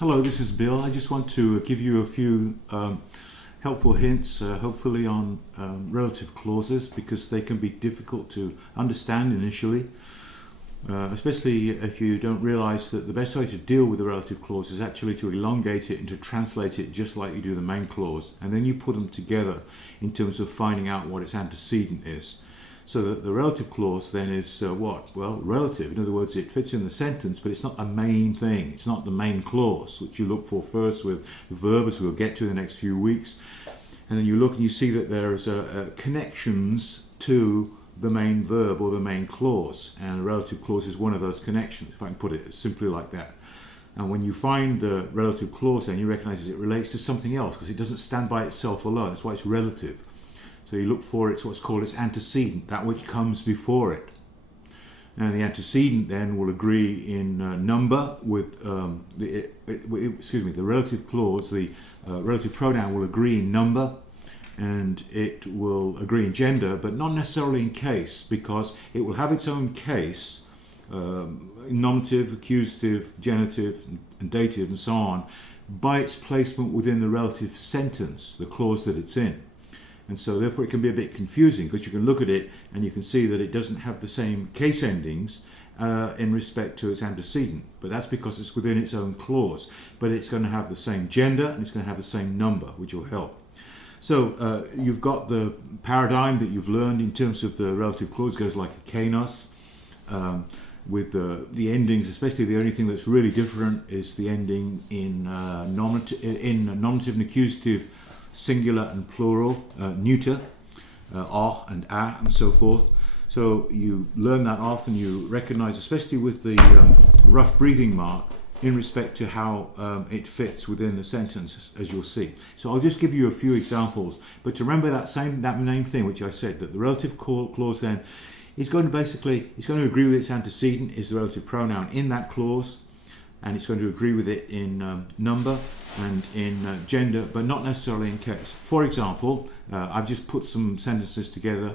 Hello, this is Bill. I just want to give you a few helpful hints, hopefully on relative clauses, because they can be difficult to understand initially, especially if you don't realize that the best way to deal with the relative clause is actually to elongate it and to translate it just like you do the main clause, and then you put them together in terms of finding out what its antecedent is. So that the relative clause then is what? Well, relative. In other words, it fits in the sentence, but it's not a main thing. It's not the main clause, which you look for first with the verb, as we'll get to in the next few weeks. And then you look and you see that there is connections to the main verb or the main clause. And the relative clause is one of those connections, if I can put it simply like that. And when you find the relative clause, then you recognize it relates to something else, because it doesn't stand by itself alone. That's why it's relative. So you look for what's called its antecedent, that which comes before it. And the antecedent then will agree in number with the relative clause. The relative pronoun will agree in number, and it will agree in gender, but not necessarily in case, because it will have its own case, nominative, accusative, genitive, and dative, and so on, by its placement within the relative sentence, the clause that it's in. And so therefore it can be a bit confusing, because you can look at it and you can see that it doesn't have the same case endings in respect to its antecedent. But that's because it's within its own clause. But it's going to have the same gender and it's going to have the same number, which will help. So you've got the paradigm that you've learned in terms of the relative clause. It goes like a kainos, with the endings, especially the only thing that's really different is the ending in nominative and accusative, singular and plural, neuter, and a, and so forth. So you learn that off, and you recognize, especially with the rough breathing mark, in respect to how it fits within the sentence, as you'll see. So I'll just give you a few examples, but to remember that main thing which I said, that the relative clause then is going to agree with its antecedent, is the relative pronoun in that clause, and it's going to agree with it in number and in gender, but not necessarily in case. For example, I've just put some sentences together.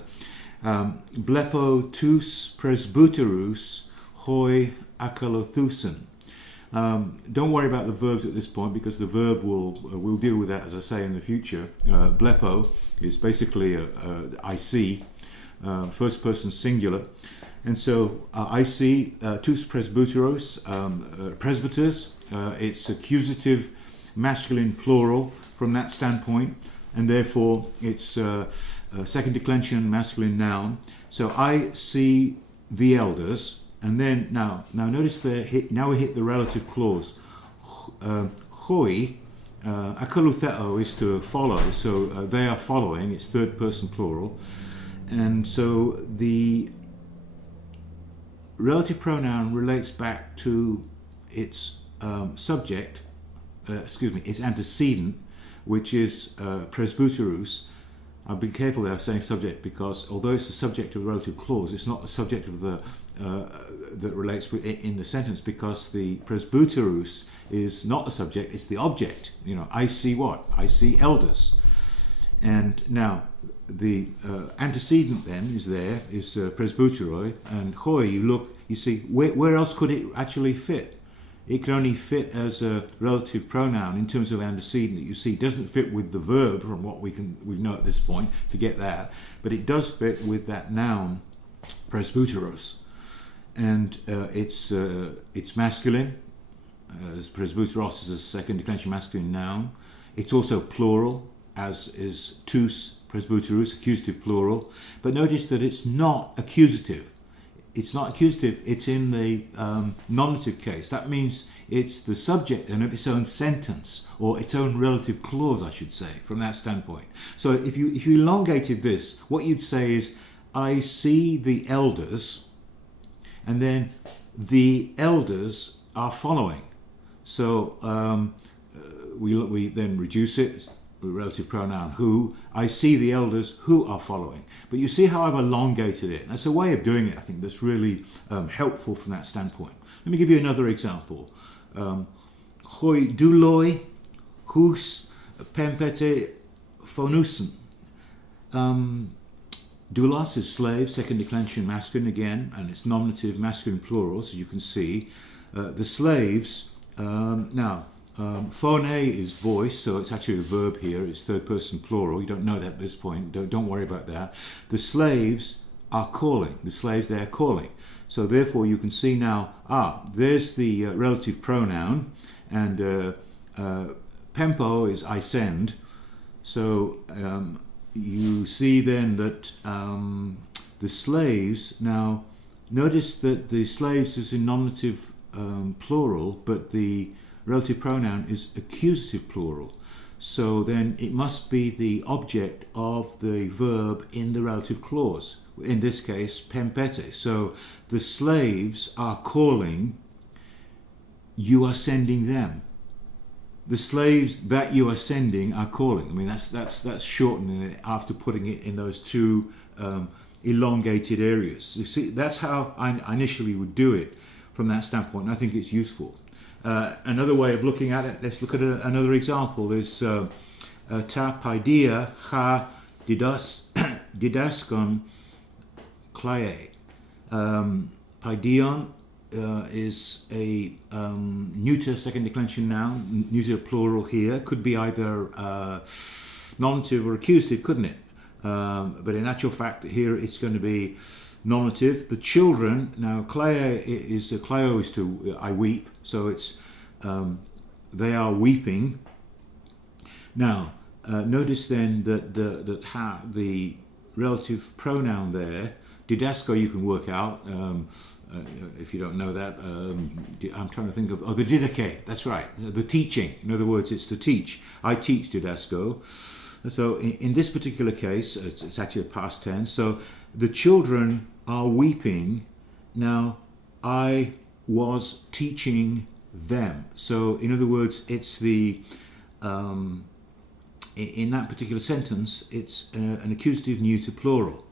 Blepo tous presbyterus hoi akalothusen. Don't worry about the verbs at this point, because the verb we'll deal with that, as I say, in the future. Blepo is basically I see, first person singular. And so I see tous presbyteros, presbyters, it's accusative masculine plural from that standpoint, and therefore it's second declension masculine noun. So I see the elders, and then now notice now we hit the relative clause. Hoi, akalutheo is to follow, so they are following, it's third person plural, and so the relative pronoun relates back to its subject, its antecedent, which is presbyterus. I'll be careful there saying subject, because although it's the subject of the relative clause, it's not the subject of the that relates in the sentence, because the presbyterus is not the subject, it's the object. I see what? I see elders. And now the antecedent then is presbyteroi, and hoi, you see, where else could it actually fit? It can only fit as a relative pronoun in terms of antecedent. That you see, it doesn't fit with the verb from what we know at this point, forget that, but it does fit with that noun, presbyteros, and it's masculine, as presbyteros is a second declension masculine noun. It's also plural, as is tous presbyterus, accusative plural, but notice that it's not accusative. It's not accusative, it's in the nominative case. That means it's the subject and of its own sentence, or its own relative clause, I should say, from that standpoint. So if you elongated this, what you'd say is, I see the elders, and then the elders are following. So we then reduce it, relative pronoun who. I see the elders who are following. But you see how I've elongated it. That's a way of doing it, I think, that's really helpful from that standpoint. Let me give you another example. Hoi douloi hus pempete phonusen. Doulos is slave, second declension masculine again, and it's nominative masculine plural, so you can see. The slaves, now, Phone is voice, so it's actually a verb here. It's third person plural. You don't know that at this point. Don't worry about that. The slaves are calling. The slaves, they're calling. So therefore you can see now, there's the relative pronoun, and pempo is I send. So you see then that the slaves, now notice that the slaves is in nominative plural, but the relative pronoun is accusative plural. So then it must be the object of the verb in the relative clause. In this case, pempete. So the slaves are calling, you are sending them. The slaves that you are sending are calling. I mean, that's shortening it after putting it in those two elongated areas. You see, that's how I initially would do it from that standpoint, and I think it's useful. Another way of looking at it, let's look at another example, is ta paidia ha didaskon klae. Paidion is a neuter second declension noun, neuter plural here. Could be either nominative or accusative, couldn't it? But in actual fact, here it's going to be nominative. The children, now kleo is to I weep, so it's they are weeping. Now notice then that the relative pronoun there, didasko, you can work out. If you don't know that, I'm trying to think of, the didache, that's right, the teaching. In other words, it's to teach. I teach didasko. So in this particular case, it's actually a past tense. So the children are weeping. Now, I was teaching them. So in other words, it's the, in that particular sentence, it's an accusative neuter plural.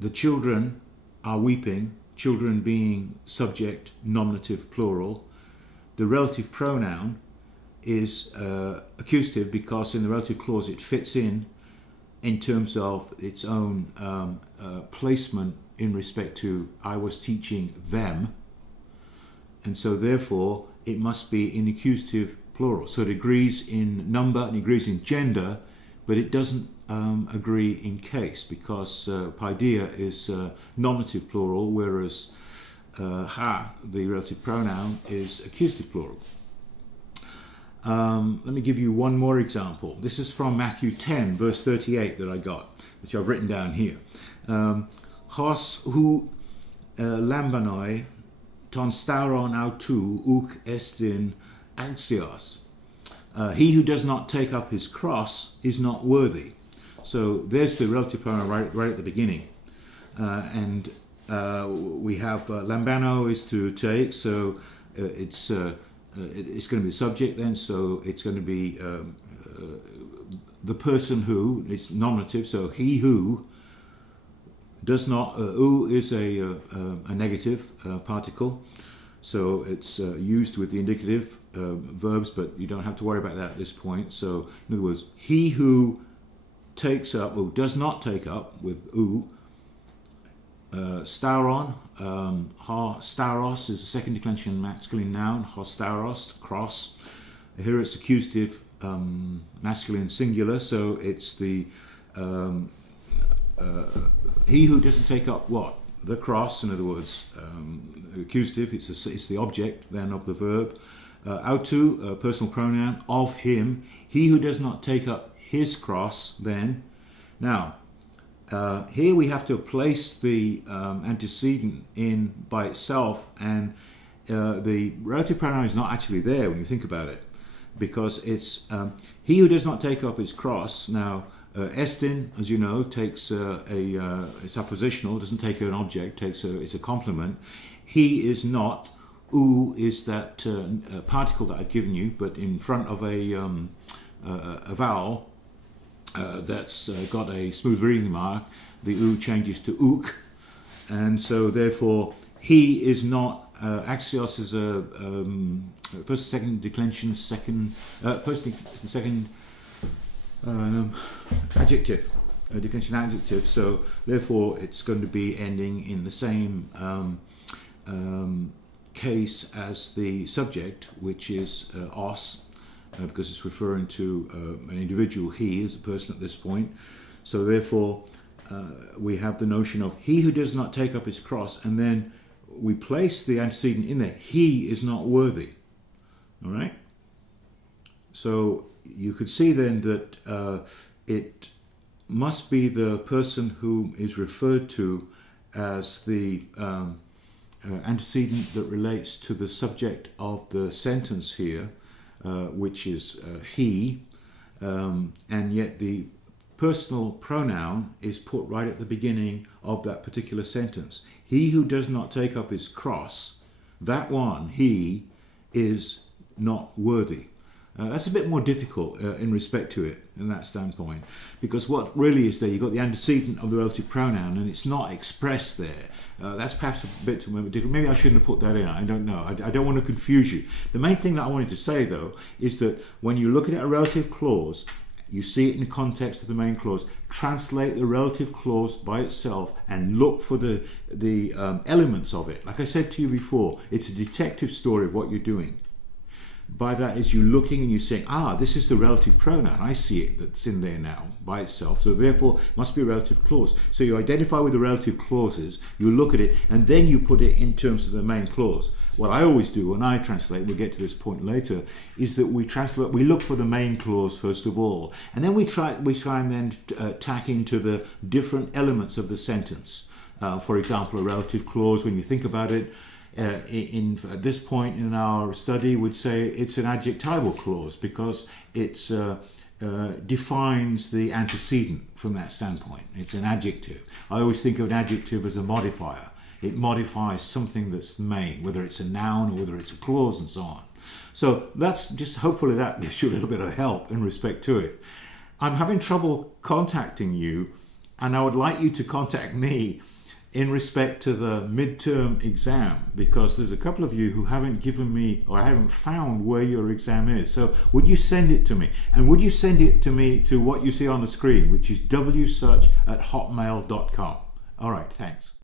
The children are weeping, children being subject, nominative, plural. The relative pronoun is accusative because in the relative clause it fits in terms of its own placement in respect to I was teaching them. And so therefore it must be in accusative plural. So it agrees in number and agrees in gender, but it doesn't agree in case, because paidia is nominative plural, whereas ha, the relative pronoun, is accusative plural. Let me give you one more example. This is from Matthew 10, verse 38 that I got, which I've written down here. Hos hu lambanoi ton stauron autu uk estin anxios. He who does not take up his cross is not worthy. So there's the relative pronoun right at the beginning. And we have lambano is to take, so it's going to be the subject then, so it's going to be the person who, it's nominative, so he who does not, u is a negative particle, so it's used with the indicative verbs, but you don't have to worry about that at this point. So in other words, he who takes up, or does not take up, with u, stauron, ha stauros is a second declension masculine noun, hostauros, cross. Here it's accusative masculine singular, so it's the he who doesn't take up what? The cross, in other words, accusative, it's the object then of the verb. Autu, personal pronoun, of him. He who does not take up his cross, then. Now, here we have to place the antecedent in by itself, and the relative pronoun is not actually there when you think about it, because it's he who does not take up his cross. Now, estin, as you know, takes it's appositional, doesn't take an object, it's a complement. He is not. U is that particle that I've given you, but in front of a vowel that's got a smooth breathing mark, the u changes to uk, and so therefore he is not. Axios is a first, second declension, first and second adjective, declension adjective. So therefore it's going to be ending in the same case as the subject, which is os, because it's referring to an individual, he is a person at this point. So therefore, we have the notion of he who does not take up his cross, and then we place the antecedent in there. He is not worthy. All right? So you could see then that it must be the person who is referred to as the antecedent that relates to the subject of the sentence here, which is he, and yet the personal pronoun is put right at the beginning of that particular sentence. He who does not take up his cross, that one, he, is not worthy. That's a bit more difficult in respect to it in that standpoint, because what really is there, you've got the antecedent of the relative pronoun and it's not expressed there. That's perhaps a bit difficult. Maybe I shouldn't have put that in, I don't know. I don't want to confuse you. The main thing that I wanted to say though is that when you look at a relative clause, you see it in the context of the main clause. Translate the relative clause by itself and look for the elements of it. Like I said to you before, it's a detective story of what you're doing. By that is you looking and you're saying, this is the relative pronoun. I see it, that's in there now by itself. So therefore, it must be a relative clause. So you identify with the relative clauses, you look at it, and then you put it in terms of the main clause. What I always do when I translate, we'll get to this point later, is that we look for the main clause first of all, and then we try and then tack into the different elements of the sentence. For example, a relative clause, when you think about it, at this point in our study, would say it's an adjectival clause because it defines the antecedent from that standpoint. It's an adjective. I always think of an adjective as a modifier. It modifies something that's the main, whether it's a noun or whether it's a clause and so on. So that's just, hopefully that gives you a little bit of help in respect to it. I'm having trouble contacting you, and I would like you to contact me in respect to the midterm exam, because there's a couple of you who haven't given me, or haven't found where your exam is. So would you send it to me? And would you send it to me to what you see on the screen, which is wsuch@hotmail.com. All right, thanks.